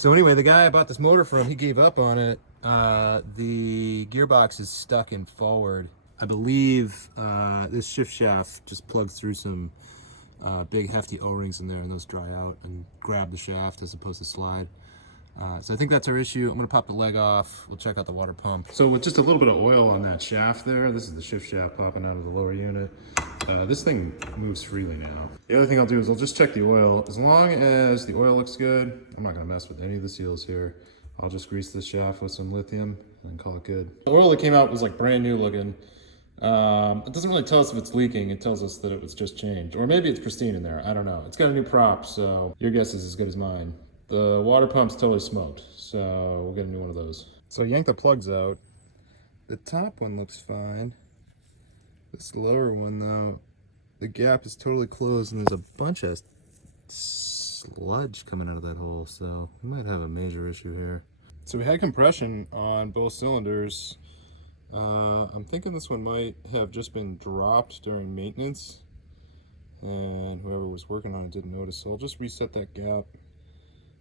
So anyway, the guy I bought this motor from, he gave up on it. The gearbox is stuck in forward. I believe this shift shaft just plugged through some big hefty O-rings in there, and those dry out and grab the shaft as opposed to slide. So I think that's our issue. I'm gonna pop the leg off. We'll check out the water pump. So with just a little bit of oil on that shaft there, this is the shift shaft popping out of the lower unit. This thing moves freely now. The other thing I'll do is I'll just check the oil. As long as the oil looks good, I'm not gonna mess with any of the seals here. I'll just grease this shaft with some lithium and call it good. The oil that came out was like brand new looking. It doesn't really tell us if it's leaking. It tells us that it was just changed. Or maybe it's pristine in there. I don't know. It's got a new prop, so your guess is as good as mine. The water pump's totally smoked, so we'll get a new one of those. So I yanked the plugs out. The top one looks fine. This lower one though, the gap is totally closed and there's a bunch of sludge coming out of that hole, so we might have a major issue here. So we had compression on both cylinders. I'm thinking this one might have just been dropped during maintenance and whoever was working on it didn't notice, so I'll just reset that gap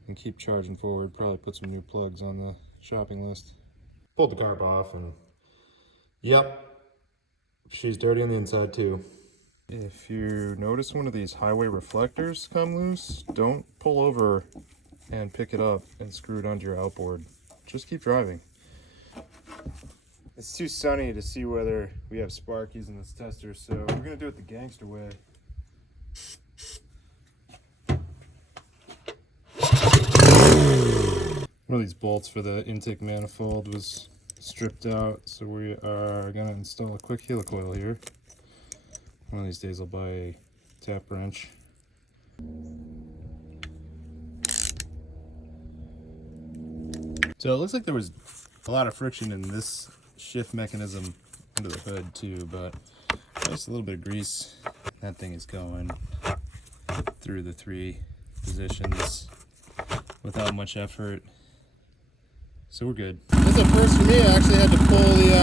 and keep charging forward. Probably put some new plugs on the shopping list. Pulled the carb off and yep, she's dirty on the inside too. If you notice one of these highway reflectors come loose, don't pull over and pick it up and screw it onto your outboard. Just keep driving. It's too sunny to see whether we have sparkies in this tester, so we're gonna do it the gangster way. One of these bolts for the intake manifold was stripped out, so we are gonna install a quick helicoil here. One of these days I'll buy a tap wrench. So it looks like there was a lot of friction in this shift mechanism under the hood too, but just a little bit of grease. That thing is going through the 3 positions without much effort. So we're good. This is a first for me. I actually had to pull the